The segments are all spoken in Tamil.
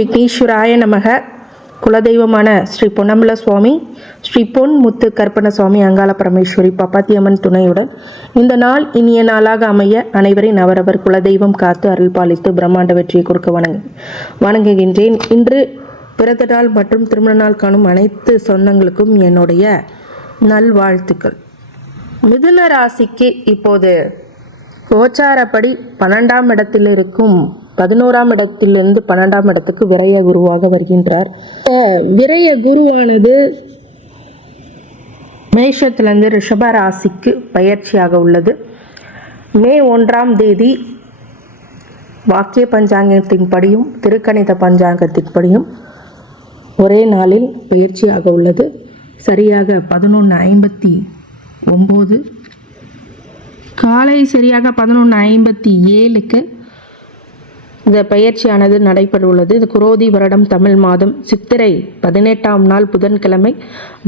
விக்னேஸ்வராய நமக. குலதெய்வமான ஸ்ரீ பொன்னம்பல சுவாமி ஸ்ரீ பொன் முத்து கற்பன சுவாமி அங்காள பரமேஸ்வரி பப்பாத்தியம்மன் துணையுடன் இந்த நாள் இனிய நாளாக அமைய அனைவரையும் அவரவர் குலதெய்வம் காத்து அருள் பாலித்து பிரம்மாண்ட வெற்றியை கொடுக்க வணங்கு வணங்குகின்றேன். இன்று பிறந்த நாள் மற்றும் திருமண நாள் காணும் அனைத்து சொந்தங்களுக்கும் என்னுடைய நல்வாழ்த்துக்கள். மிதுன ராசிக்கு இப்போது கோச்சாரப்படி பன்னெண்டாம் இடத்தில் இருக்கும் பதினோராம் இடத்திலிருந்து பன்னெண்டாம் இடத்துக்கு விரய குருவாக வருகின்றார். விரைய விரய குருவானது மேஷத்திலிருந்து ரிஷப ராசிக்கு பயிற்சியாக உள்ளது. மே ஒன்றாம் தேதி வாக்கிய பஞ்சாங்கத்தின்படியும் திருக்கணித பஞ்சாங்கத்தின்படியும் ஒரே நாளில் பயிற்சியாக உள்ளது. சரியாக பதினொன்று ஐம்பத்தி ஒம்பது. காலை சரியாக பதினொன்று ஐம்பத்தி ஏழுக்கு இந்த பயிற்சியானது நடைபெறவுள்ளது. இது குரோதி வருடம் தமிழ் மாதம் சித்திரை பதினெட்டாம் நாள் புதன்கிழமை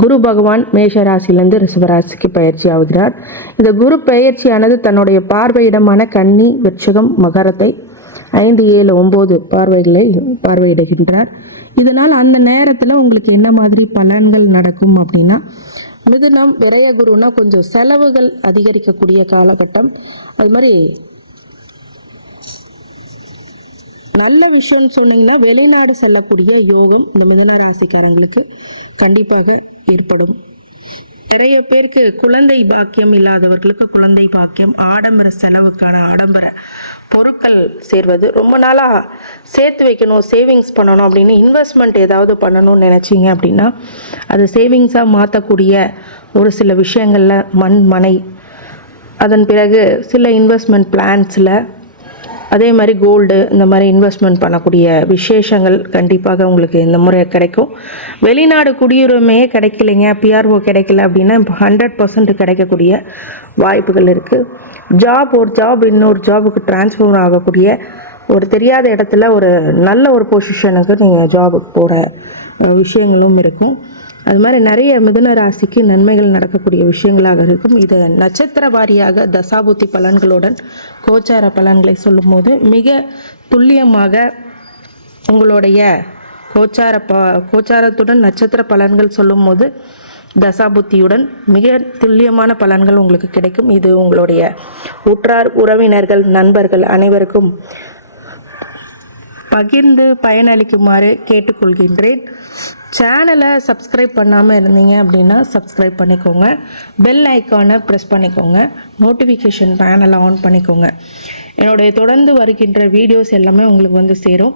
குரு பகவான் மேஷராசியிலிருந்து ரிஷபராசிக்கு பயிற்சி ஆகிறார் இந்த குரு பயிற்சியானது தன்னுடைய பார்வையிடமான கன்னி விருச்சகம் மகரத்தை ஐந்து ஏழு ஒம்பது பார்வைகளை பார்வையிடுகின்றார். இதனால் அந்த நேரத்தில் உங்களுக்கு என்ன மாதிரி பலன்கள் நடக்கும் அப்படின்னா மிதுனம் விரய குருனா கொஞ்சம் செலவுகள் அதிகரிக்கக்கூடிய காலகட்டம். அது மாதிரி நல்ல விஷயம் சொன்னீங்கன்னா வெளிநாடு செல்லக்கூடிய யோகம் இந்த மிதன ராசிக்காரங்களுக்கு கண்டிப்பாக ஏற்படும். நிறைய பேருக்கு குழந்தை பாக்கியம் இல்லாதவர்களுக்கு குழந்தை பாக்கியம் ஆடம்பர செலவுக்கான ஆடம்பர பொருட்கள் சேர்வது. ரொம்ப நாளாக சேர்த்து வைக்கணும் சேவிங்ஸ் பண்ணணும் அப்படின்னு இன்வெஸ்ட்மெண்ட் ஏதாவது பண்ணணும்னு நினச்சிங்க அப்படின்னா அது சேவிங்ஸாக மாற்றக்கூடிய ஒரு சில விஷயங்களில் மண் மனை. அதன் பிறகு சில இன்வெஸ்ட்மெண்ட் பிளான்ஸில் அதே மாதிரி கோல்டு இந்த மாதிரி இன்வெஸ்ட்மெண்ட் பண்ணக்கூடிய விசேஷங்கள் கண்டிப்பாக உங்களுக்கு இந்த முறை கிடைக்கும். வெளிநாடு குடியுரிமையே கிடைக்கலைங்க பிஆர்ஓ கிடைக்கல அப்படின்னா இப்போ ஹண்ட்ரட் பர்சன்ட் கிடைக்கக்கூடிய வாய்ப்புகள் இருக்குது ஜாப் ஒரு ஜாப் இன்னொரு ஜாபுக்கு ட்ரான்ஸ்ஃபர் ஆகக்கூடிய ஒரு தெரியாத இடத்துல ஒரு நல்ல ஒரு பொசிஷனுக்கு நீங்கள் ஜாபுக்கு போகிற விஷயங்களும் இருக்கும். அது மாதிரி நிறைய மிதுன ராசிக்கு நன்மைகள் நடக்கக்கூடிய விஷயங்களாக இருக்கும். இது நட்சத்திர வாரியாக தசாபுத்தி பலன்களுடன் கோச்சார பலன்களை சொல்லும்போது மிக துல்லியமாக உங்களுடைய கோச்சார ப கோச்சாரத்துடன் நட்சத்திர பலன்கள் சொல்லும்போது தசாபுத்தியுடன் மிக துல்லியமான பலன்கள் உங்களுக்கு கிடைக்கும். இது உங்களுடைய உற்றார் உறவினர்கள் நண்பர்கள் அனைவருக்கும் பகிர்ந்து பயனளிக்குமாறு கேட்டுக்கொள்கின்றேன். சேனலை சப்ஸ்கிரைப் பண்ணாமல் இருந்தீங்க அப்படின்னா சப்ஸ்கிரைப் பண்ணிக்கோங்க. பெல் ஐக்கானை ப்ரெஸ் பண்ணிக்கோங்க. நோட்டிஃபிகேஷன் பேனலை ஆன் பண்ணிக்கோங்க. என்னுடைய தொடர்ந்து வருகின்ற வீடியோஸ் எல்லாமே உங்களுக்கு வந்து சேரும்.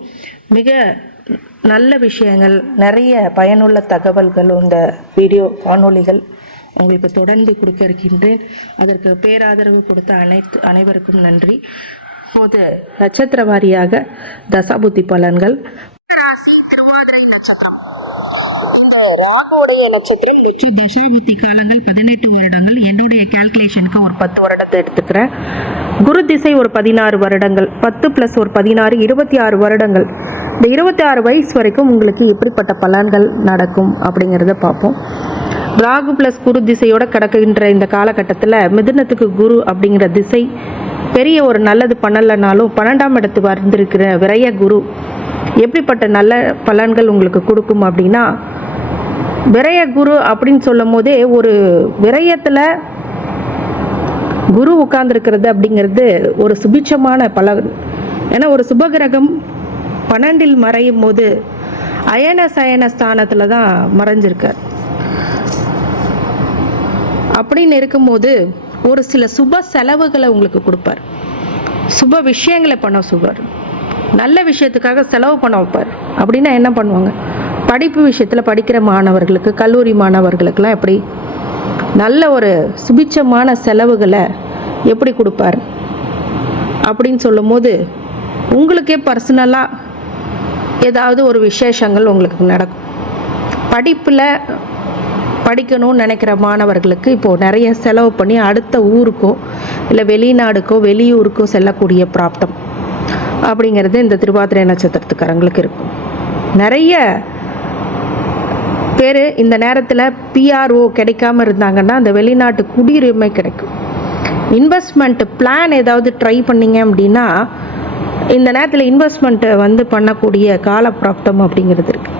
மிக நல்ல விஷயங்கள் நிறைய பயனுள்ள தகவல்கள் இந்த வீடியோ காணொலிகள் உங்களுக்கு தொடர்ந்து கொடுக்க இருக்கின்றேன். அதற்கு பேராதரவு கொடுத்த அனைத்து அனைவருக்கும் நன்றி. இப்போது நட்சத்திர வாரியாக தசாபுத்தி பலன்கள். நட்சத்திரம். ராகுடைய நட்சத்திரம் உச்சி திசைபுத்தி காலங்கள் பதினெட்டு வருடங்கள். என்னுடைய கால்குலேஷனுக்கு ஒரு பத்து வருடத்தை எடுத்துக்கிறேன். குரு திசை ஒரு பதினாறு வருடங்கள். பத்து ப்ளஸ் ஒரு பதினாறு இருபத்தி ஆறு வருடங்கள். இந்த இருபத்தி ஆறு வயசு வரைக்கும் உங்களுக்கு எப்படிப்பட்ட பலன்கள் நடக்கும் அப்படிங்கிறத பார்ப்போம். ராகு ப்ளஸ் குரு திசையோட கிடக்குகின்ற இந்த காலகட்டத்தில் மிதுனத்துக்கு குரு அப்படிங்கிற திசை பெரிய ஒரு நல்லது பண்ணலைனாலும் பன்னெண்டாம் இடத்து வந்திருக்கிற விரைய குரு எப்படிப்பட்ட நல்ல பலன்கள் உங்களுக்கு கொடுக்கும் அப்படின்னா விரைய குரு அப்படின்னு சொல்லும் போதே ஒரு விரயத்தில் குரு உட்கார்ந்துருக்கிறது அப்படிங்கிறது ஒரு சுபிட்சமான பலன். ஏன்னா ஒரு சுபகிரகம் பன்னெண்டில் மறையும் போது அயன சயன ஸ்தானத்தில் தான் மறைஞ்சிருக்கார். அப்படின்னு இருக்கும்போது ஒரு சில சுப செலவுகளை உங்களுக்கு கொடுப்பார். சுப விஷயங்களை பண்ண சுபர் நல்ல விஷயத்துக்காக செலவு பண்ண வைப்பார். அப்படின்னா என்ன பண்ணுவாங்க? படிப்பு விஷயத்தில் படிக்கிற மாணவர்களுக்கு கல்லூரி மாணவர்களுக்கெல்லாம் எப்படி நல்ல ஒரு சுபிச்சமான செலவுகளை எப்படி கொடுப்பார்? அப்படின்னு சொல்லும்போது உங்களுக்கே பர்சனலாக ஏதாவது ஒரு விசேஷங்கள் உங்களுக்கு நடக்கும். படிப்பில் படிக்கணும்னு நினைக்கிற மாணவர்களுக்கு இப்போது நிறைய செலவு பண்ணி அடுத்த ஊருக்கோ இல்லை வெளிநாடுக்கோ வெளியூருக்கோ செல்லக்கூடிய பிராப்தம் அப்படிங்கிறது இந்த திருவாதிரை நட்சத்திரத்துக்காரங்களுக்கு இருக்கும். நிறைய பேர் இந்த நேரத்தில் பிஆர்ஓ கிடைக்காம இருந்தாங்கன்னா அந்த வெளிநாட்டு குடியுரிமை கிடைக்கும். இன்வெஸ்ட்மெண்ட் பிளான் ஏதாவது ட்ரை பண்ணீங்க அப்படின்னா இந்த நேரத்தில் இன்வெஸ்ட்மெண்ட்டை வந்து பண்ணக்கூடிய காலப்பிராப்தம் அப்படிங்கிறது இருக்குது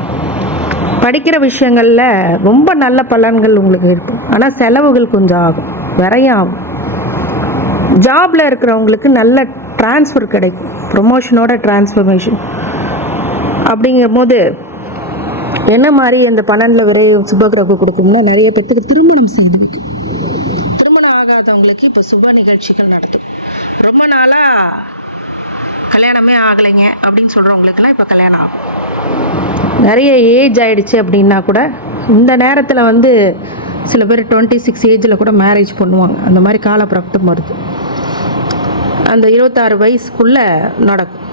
படிக்கிற விஷயங்களில் ரொம்ப நல்ல பலன்கள் உங்களுக்கு இருக்கும். ஆனால் செலவுகள் கொஞ்சம் ஆகும். விரையும் ஆகும். ஜாபில் இருக்கிறவங்களுக்கு நல்ல ட்ரான்ஸ்ஃபர் கிடைக்கும். ப்ரொமோஷனோட டிரான்ஸ்ஃபர்மேஷன் அப்படிங்கும்போது என்ன மாதிரி அந்த பன்னெண்டில் விரையும் சுபகிரகம் கொடுக்கும்னா நிறைய பேர்த்துக்கு திருமணம் செய்து வைக்கும் திருமணம் ஆகாதவங்களுக்கு இப்போ சுப நிகழ்ச்சிகள் நடத்தும். ரொம்ப நாளாக கல்யாணமே ஆகலைங்க அப்படின்னு சொல்கிறவங்களுக்குலாம் இப்போ கல்யாணம் ஆகும். நிறைய ஏஜ் ஆயிடுச்சு அப்படின்னா கூட இந்த நேரத்தில் வந்து சில பேர் டுவெண்ட்டி சிக்ஸ் ஏஜில் கூட மேரேஜ் பண்ணுவாங்க. அந்த மாதிரி காலப்பிராப்தம் வருது. அந்த இருபத்தாறு வயசுக்குள்ளே நடக்கும்.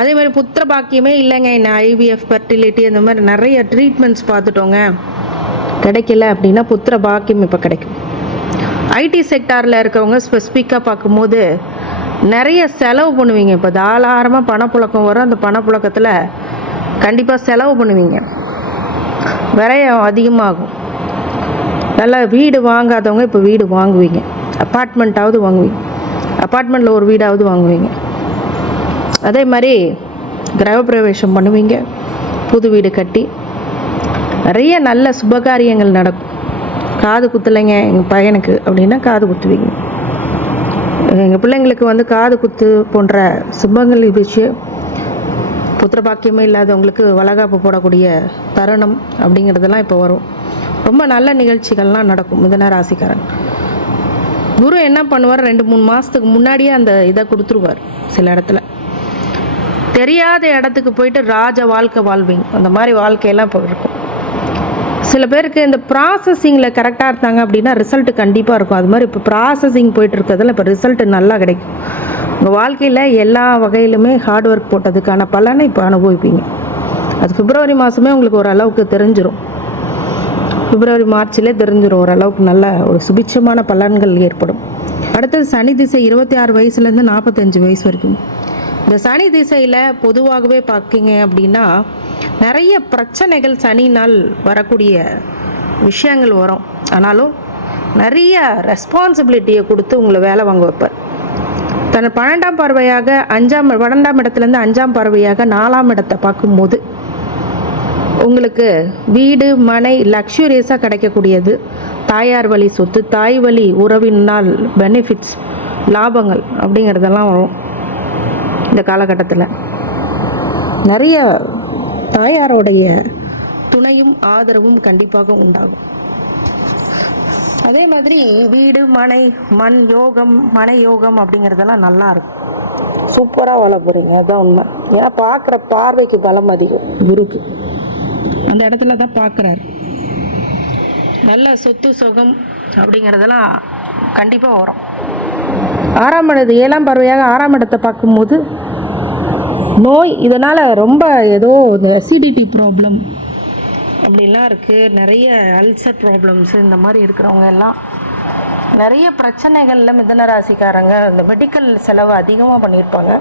அதே மாதிரி புத்திர பாக்கியமே இல்லைங்க. என்ன ஐவிஎஃப் ஃபர்டிலிட்டி அந்த மாதிரி நிறைய ட்ரீட்மெண்ட்ஸ் பார்த்துட்டோங்க. கிடைக்கல அப்படின்னா புத்திர பாக்கியம் இப்போ கிடைக்கும். ஐடி செக்டாரில் இருக்கவங்க ஸ்பெசிஃபிக்காக பார்க்கும்போது நிறைய செலவு பண்ணுவீங்க. இப்போ தாராளமாக பணப்புழக்கம் வரும். அந்த பணப்புழக்கத்தில் கண்டிப்பாக செலவு பண்ணுவீங்க. விரயம் அதிகமாகும். நல்லா வீடு வாங்காதவங்க இப்போ வீடு வாங்குவீங்க. அப்பார்ட்மெண்ட்டாவது வாங்குவீங்க. அப்பார்ட்மெண்ட்டில் ஒரு வீடாவது வாங்குவீங்க. அதே மாதிரி கிரகப்பிரவேசம் பண்ணுவீங்க. புது வீடு கட்டி. நிறைய நல்ல சுபகாரியங்கள் நடக்கும். காது குத்தலைங்க எங்கள் பையனுக்கு அப்படின்னா காது குத்துவீங்க. எங்கள் பிள்ளைங்களுக்கு வந்து காது குத்து போன்ற சுபங்கள் விஷயம் புத்திர பாக்கியமே இல்லாதவங்களுக்கு வளகாப்பு போடக்கூடிய தருணம் அப்படிங்கிறதெல்லாம் இப்போ வரும். ரொம்ப நல்ல நிகழ்ச்சிகள்லாம் நடக்கும் மிதன ராசிக்காரன். குரு என்ன பண்ணுவார்? ரெண்டு மூணு மாதத்துக்கு முன்னாடியே அந்த இதை கொடுத்துருவார் சில இடத்துல. தெரியாத இடத்துக்கு போயிட்டு ராஜ வாழ்க்கை வாழ்வீங்க. அந்த மாதிரி வாழ்க்கையெல்லாம் இப்போ இருக்கும். சில பேருக்கு இந்த ப்ராசஸிங்கில் கரெக்டாக இருந்தாங்க அப்படின்னா ரிசல்ட் கண்டிப்பாக இருக்கும். அது மாதிரி இப்போ ப்ராசஸிங் போயிட்டு இருக்கிறதுல இப்போ ரிசல்ட் நல்லா கிடைக்கும். உங்கள் வாழ்க்கையில் எல்லா வகையிலுமே ஹார்ட் ஒர்க் போட்டதுக்கான பலனை இப்போ அனுபவிப்பீங்க. அது பிப்ரவரி மாதமே உங்களுக்கு ஓரளவுக்கு தெரிஞ்சிடும் பிப்ரவரி மார்ச்சிலே தெரிஞ்சிடும் ஓரளவுக்கு நல்ல ஒரு சுபிட்சமான பலன்கள் ஏற்படும். அடுத்தது சனி திசை இருபத்தி ஆறு வயசுலேருந்து நாற்பத்தஞ்சு வயசு வரைக்கும். இந்த சனி திசையில் பொதுவாகவே பார்க்கிங்க அப்படின்னா நிறைய பிரச்சனைகள் சனினால் வரக்கூடிய விஷயங்கள் வரும். ஆனாலும் நிறைய ரெஸ்பான்சிபிலிட்டியை கொடுத்து உங்களை வேலை வாங்க வைப்பார். தன் பன்னெண்டாம் பார்வையாக அஞ்சாம் பன்னெண்டாம் இடத்துலேருந்து அஞ்சாம் பார்வையாக நாலாம் இடத்தை பார்க்கும்போது உங்களுக்கு வீடு மனை லக்ஸுரியஸாக கிடைக்கக்கூடியது. தாயார் வழி சொத்து தாய் வழி உறவினால் பெனிஃபிட்ஸ் லாபங்கள் அப்படிங்கிறதெல்லாம் வரும் இந்த காலகட்டத்தில். நிறைய தாயாரோடைய துணையும் ஆதரவும் கண்டிப்பாக உண்டாகும். அதே மாதிரி வீடு மனை மண் யோகம் மனை யோகம் அப்படிங்கிறதெல்லாம் நல்லா இருக்கும். சூப்பராக வாழ போகிறீங்க அதுதான் உண்மை. ஏன்னா பார்க்குற பார்வைக்கு பலம் அதிகம். குருக்கு அந்த இடத்துல தான் பார்க்குறாரு. நல்ல சொத்து சுகம் அப்படிங்கிறதெல்லாம் கண்டிப்பாக வரும். ஆறாம் இடத்து ஏழாம் பார்வையாக ஆறாம் இடத்தை பார்க்கும்போது நோய் இதனால் ரொம்ப ஏதோ அசிடிட்டி ப்ராப்ளம் அப்படிலாம் இருக்குது நிறைய அல்சர் ப்ராப்ளம்ஸ் இந்த மாதிரி இருக்கிறவங்க எல்லாம். நிறைய பிரச்சனைகளில் மிதன ராசிக்காரங்க இந்த மெடிக்கல் செலவு அதிகமாக பண்ணியிருப்பாங்க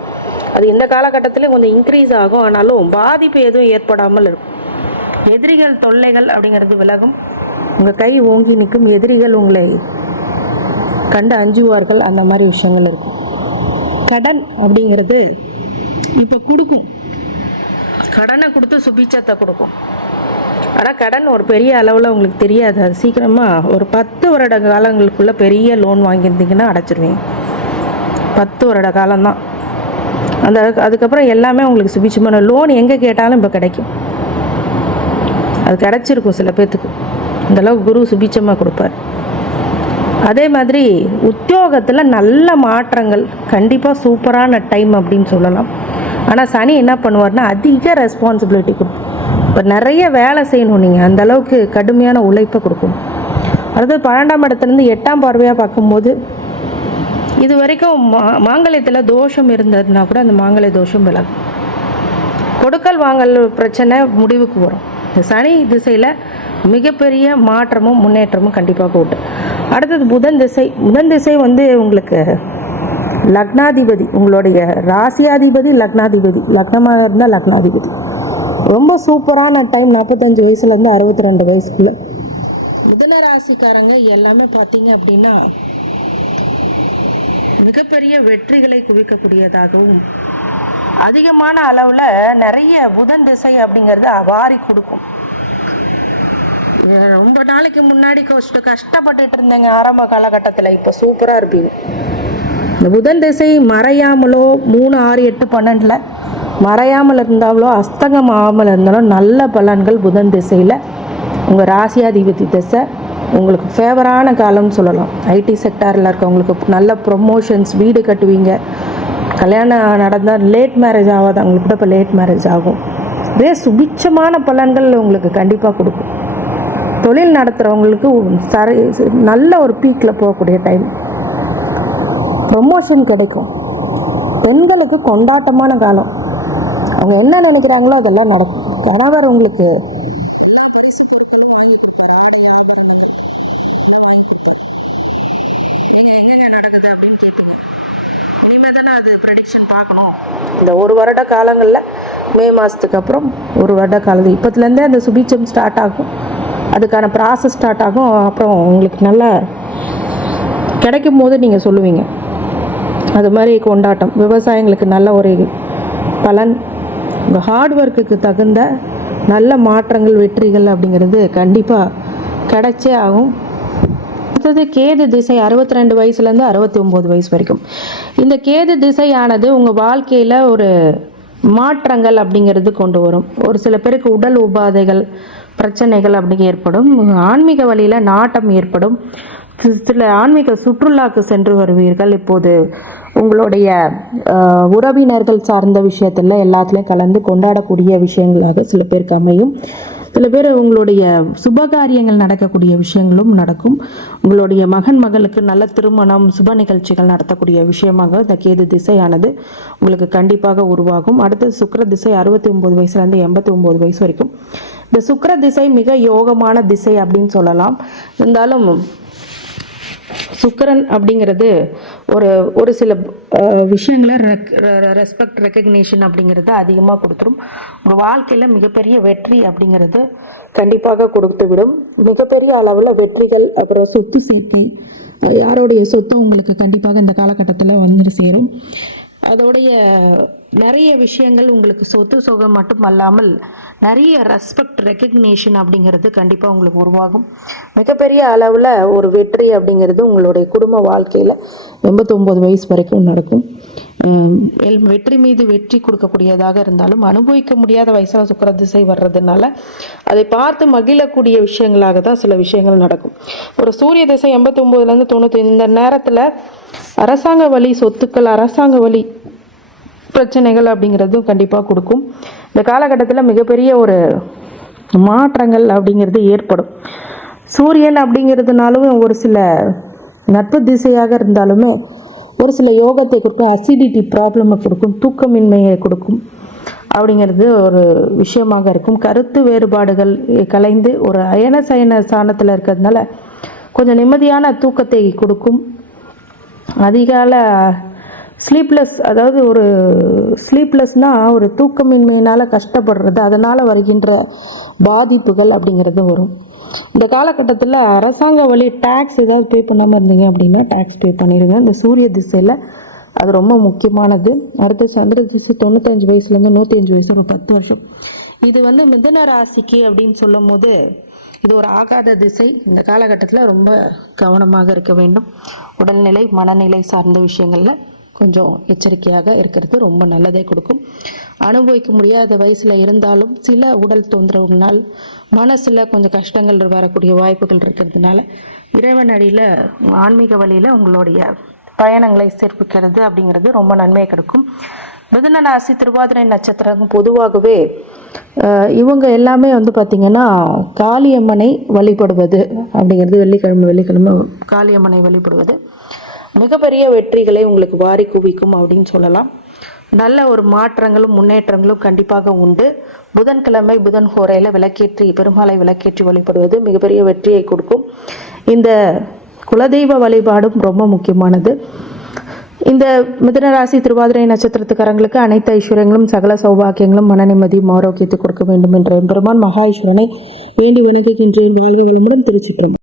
அது இந்த காலகட்டத்தில் கொஞ்சம் இன்க்ரீஸ் ஆகும். ஆனாலும் பாதிப்பு எதுவும் ஏற்படாமல் இருக்கும். எதிரிகள் தொல்லைகள் அப்படிங்கிறது விலகும். உங்கள் கை ஓங்கி நிற்கும் எதிரிகள் உங்களை கண்டு அஞ்சுவார்கள். அந்த மாதிரி விஷயங்கள் இருக்கும். கடன் அப்படிங்கிறது இப்போ கொடுக்கும். கடனை கொடுத்து சுபிச்சத்தை கொடுக்கும். ஆனால் கடன் ஒரு பெரிய அளவில் உங்களுக்கு தெரியாது. அது சீக்கிரமாக ஒரு பத்து வருட காலங்களுக்குள்ளே பெரிய லோன் வாங்கியிருந்தீங்கன்னா அடைச்சிருவீங்க. பத்து வருட காலம்தான் அந்த அதுக்கப்புறம் எல்லாமே உங்களுக்கு சுபிச்சமான லோன் எங்கே கேட்டாலும் இப்போ கிடைக்கும். அது கிடைச்சிருக்கும் சில பேர்த்துக்கு இந்தளவுக்கு குரு சுபிச்சமாக கொடுப்பார். அதே மாதிரி உத்தியோகத்தில் நல்ல மாற்றங்கள். கண்டிப்பாக சூப்பரான டைம் அப்படின்னு சொல்லலாம். ஆனால் சனி என்ன பண்ணுவார்னா அதிக ரெஸ்பான்சிபிலிட்டி கொடுப்போம் இப்போ நிறைய வேலை செய்யணும் நீங்கள் அந்த அளவுக்கு கடுமையான உழைப்பை கொடுக்கணும் அடுத்தது பன்னெண்டாம் இடத்துலேருந்து எட்டாம் பார்வையாக பார்க்கும்போது இது வரைக்கும் மா மாங்கல்யத்தில் தோஷம் இருந்ததுன்னா கூட அந்த மாங்கல்ய தோஷம் விலகும். கொடுக்கல் வாங்கல் பிரச்சனை முடிவுக்கு வரும். இந்த சனி திசையில் மிகப்பெரிய மாற்றமும் முன்னேற்றமும் கண்டிப்பாக உண்டு அடுத்தது புதன் திசை. புதன் திசை வந்து உங்களுக்கு லக்னாதிபதி. உங்களுடைய ராசியாதிபதி லக்னாதிபதி. லக்னமாக இருந்தால் லக்னாதிபதி. ரொம்ப சூப்பரான டைம். நாற்பத்தஞ்சு வயசுலேருந்து அறுபத்தி ரெண்டு வயசுக்குள்ள. மிதன ராசிக்காரங்க எல்லாமே பார்த்தீங்க அப்படின்னா மிகப்பெரிய வெற்றிகளை குவிக்கக்கூடியதாகவும் அதிகமான அளவில் நிறைய புதன் திசை அப்படிங்கிறது அவாரி கொடுக்கும். ரொம்ப நாளைக்கு முன்னாடி கஷ்ட கஷ்டப்பட்டுட்டு இருந்தேங்க. ஆரம்ப காலகட்டத்தில் இப்போ சூப்பராக இருப்பீங்க. இந்த புதன் திசை மறையாமலோ மூணு ஆறு எட்டு பன்னெண்டில் மறையாமல் இருந்தாலோ அஸ்தங்கமாகாமல் இருந்தாலும் நல்ல பலன்கள் புதன் திசையில் உங்கள் ராசியாதிபதி திசை உங்களுக்கு ஃபேவரான காலம்னு சொல்லலாம். ஐடி செக்டாரில் இருக்கவங்களுக்கு நல்ல ப்ரொமோஷன்ஸ் வீடு கட்டுவீங்க. கல்யாணம் நடந்தால் லேட் மேரேஜ் ஆகாது. அவங்களுக்கு கூட இப்போ லேட் மேரேஜ் ஆகும். இதே சுபிட்சமான பலன்கள் உங்களுக்கு கண்டிப்பாக கொடுக்கும். தொழில் நடத்துகிறவங்களுக்கு சரி நல்ல ஒரு பீக்கில் போகக்கூடிய டைம் ப்ரொமோஷன் கிடைக்கும். பெண்களுக்கு கொண்டாட்டமான காலம். அவங்க என்ன நினைக்கிறாங்களோ அதெல்லாம் நடக்கும். கணவர் உங்களுக்கு இந்த ஒரு வருட காலங்களில் மே மாதத்துக்கு அப்புறம் ஒரு வருட காலத்து இப்போத்துலேருந்தே அந்த சுபீட்சம் ஸ்டார்ட் ஆகும். அதுக்கான ப்ராசஸ் ஸ்டார்ட் ஆகும். அப்புறம் உங்களுக்கு நல்லா கிடைக்கும் போது நீங்கள் சொல்லுவீங்க. அது மாதிரி கொண்டாட்டம் விவசாயிங்களுக்கு நல்ல ஒரு பலன் உங்கள் ஹார்ட் ஒர்க்குக்கு தகுந்த நல்ல மாற்றங்கள் வெற்றிகள் அப்படிங்கிறது கண்டிப்பாக கிடைச்சே ஆகும். அடுத்தது கேது திசை அறுபத்தி ரெண்டு வயசுலேருந்து அறுபத்தி ஒம்பது வயசு வரைக்கும். இந்த கேது திசையானது உங்கள் வாழ்க்கையில் ஒரு மாற்றங்கள் அப்படிங்கிறது கொண்டு வரும். ஒரு சில பேருக்கு உடல் உபாதைகள் பிரச்சனைகள் அப்படிங்க ஏற்படும். ஆன்மீக வழியில் நாட்டம் ஏற்படும். சில ஆன்மீக சுற்றுலாக்கு சென்று வருவீர்கள். இப்போது உங்களுடைய உறவினர்கள் சார்ந்த விஷயத்தில் எல்லாத்துலேயும் கலந்து கொண்டாடக்கூடிய விஷயங்களாக சில பேருக்கு அமையும். சில பேர் உங்களுடைய சுபகாரியங்கள் நடக்கக்கூடிய விஷயங்களும் நடக்கும். உங்களுடைய மகன் மகளுக்கு நல்ல திருமணம் சுப நிகழ்ச்சிகள் நடத்தக்கூடிய விஷயமாக இந்த கேது திசையானது உங்களுக்கு கண்டிப்பாக உருவாகும். அடுத்து சுக்கர திசை அறுபத்தி ஒன்பது வயசுலேருந்து எண்பத்தி ஒன்பது வயசு வரைக்கும். இந்த சுக்கர திசை மிக யோகமான திசை அப்படின்னு சொல்லலாம். இருந்தாலும் சுக்கிரன் அப்படிங்கிறது ஒரு ஒரு சில விஷயங்களை ரெஸ்பெக்ட் ரெக்கக்னேஷன் அப்படிங்கிறது அதிகமாக கொடுத்துரும். உங்கள் வாழ்க்கையில் மிகப்பெரிய வெற்றி அப்படிங்கிறது கண்டிப்பாக கொடுத்து விடும் மிகப்பெரிய அளவில் வெற்றிகள் அப்புறம் சொத்து சேர்க்கை யாரோடைய சொத்தும் உங்களுக்கு கண்டிப்பாக இந்த காலகட்டத்தில் வந்துட்டு சேரும். அதோடைய நிறைய விஷயங்கள் உங்களுக்கு சொத்து சுகம் மட்டும் அல்லாமல் நிறைய ரெஸ்பெக்ட் ரெக்கக்னேஷன் அப்படிங்கிறது கண்டிப்பாக உங்களுக்கு உருவாகும். மிகப்பெரிய அளவில் ஒரு வெற்றி அப்படிங்கிறது உங்களுடைய குடும்ப வாழ்க்கையில் எண்பத்தொம்போது வயசு வரைக்கும் நடக்கும். வெற்றி மீது வெற்றி கொடுக்கக்கூடியதாக இருந்தாலும் அனுபவிக்க முடியாத வயசான சுக்கர திசை வர்றதுனால அதை பார்த்து மகிழக்கூடிய விஷயங்களாக தான் சில விஷயங்கள் நடக்கும். ஒரு சூரிய திசை எண்பத்தொம்போதுலேருந்து தொண்ணூற்றி இந்த நேரத்தில் அரசாங்க வழி சொத்துக்கள் அரசாங்க வழி பிரச்சனைகள் அப்படிங்கிறதும் கண்டிப்பாக கொடுக்கும். இந்த காலகட்டத்தில் மிகப்பெரிய ஒரு மாற்றங்கள் அப்படிங்கிறது ஏற்படும். சூரியன் அப்படிங்கிறதுனாலும் ஒரு சில நட்பு திசையாக இருந்தாலுமே ஒரு சில யோகத்தை கொடுக்கும் அசிடிட்டி ப்ராப்ளமை கொடுக்கும் தூக்கமின்மையை கொடுக்கும் அப்படிங்கிறது ஒரு விஷயமாக இருக்கும். கருத்து வேறுபாடுகள் கலைந்து ஒரு அயன சயன ஸ்தானத்தில் இருக்கிறதுனால கொஞ்சம் நிம்மதியான தூக்கத்தை கொடுக்கும். அதிகால ஸ்லீப்லெஸ் அதாவது ஒரு ஸ்லீப்லெஸ்னால் ஒரு தூக்கமின்மையினால் கஷ்டப்படுறது அதனால் வருகின்ற பாதிப்புகள் அப்படிங்கிறது வரும். இந்த காலகட்டத்தில் அரசாங்க வழி டேக்ஸ் ஏதாவது பே பண்ணாமல் இருந்தீங்க அப்படின்னா டேக்ஸ் பே பண்ணிடுங்க. இந்த சூரிய திசையில் அது ரொம்ப முக்கியமானது. அடுத்து சந்திர திசை தொண்ணூத்தஞ்சு வயசுலேருந்து நூற்றி அஞ்சு வயசு ஒரு பத்து வருஷம். இது வந்து மிதுன ராசிக்கு அப்படின்னு சொல்லும் போது இது ஒரு ஆகாத திசை. இந்த காலகட்டத்தில் ரொம்ப கவனமாக இருக்க வேண்டும். உடல்நிலை மனநிலை சார்ந்த விஷயங்களில் கொஞ்சம் எச்சரிக்கையாக இருக்கிறது ரொம்ப நல்லதே கொடுக்கும். அனுபவிக்க முடியாத வயசில் இருந்தாலும் சில உடல் தொந்தரவுனால் மனசில் கொஞ்சம் கஷ்டங்கள் வரக்கூடிய வாய்ப்புகள் இருக்கிறதுனால இறைவன் அடியில் ஆன்மீக வழியில் உங்களுடைய பயணங்களை சேர்ப்பிக்கிறது அப்படிங்கிறது ரொம்ப நன்மையை கொடுக்கும். மிதுன ராசி திருவாதிரை நட்சத்திரம் பொதுவாகவே இவங்க எல்லாமே வந்து பார்த்திங்கன்னா காளியம்மனை வழிபடுவது அப்படிங்கிறது வெள்ளிக்கிழமை வெள்ளிக்கிழமை காளியம்மனை வழிபடுவது. மிகப்பெரிய வெற்றிகளை உங்களுக்கு வாரி குவிக்கும் அப்படின்னு சொல்லலாம். நல்ல ஒரு மாற்றங்களும் முன்னேற்றங்களும் கண்டிப்பாக உண்டு. புதன்கிழமை புதன் ஹோரையில் விளக்கேற்றி பெருமாளை விளக்கேற்றி வழிபடுவது மிகப்பெரிய வெற்றியை கொடுக்கும். இந்த குலதெய்வ வழிபாடும் ரொம்ப முக்கியமானது. இந்த மிதனராசி திருவாதிரை நட்சத்திரத்துக்காரங்களுக்கு அனைத்து ஐஸ்வர்யங்களும் சகல சௌபாக்கியங்களும் மன நிம்மதியும் ஆரோக்கியத்தை கொடுக்க வேண்டும் என்ற பெருமான் மகா ஈஸ்வரனை வேண்டி வணங்குகின்றேன். வாழ்க வளமுடன் திருச்சிக்கிறோம்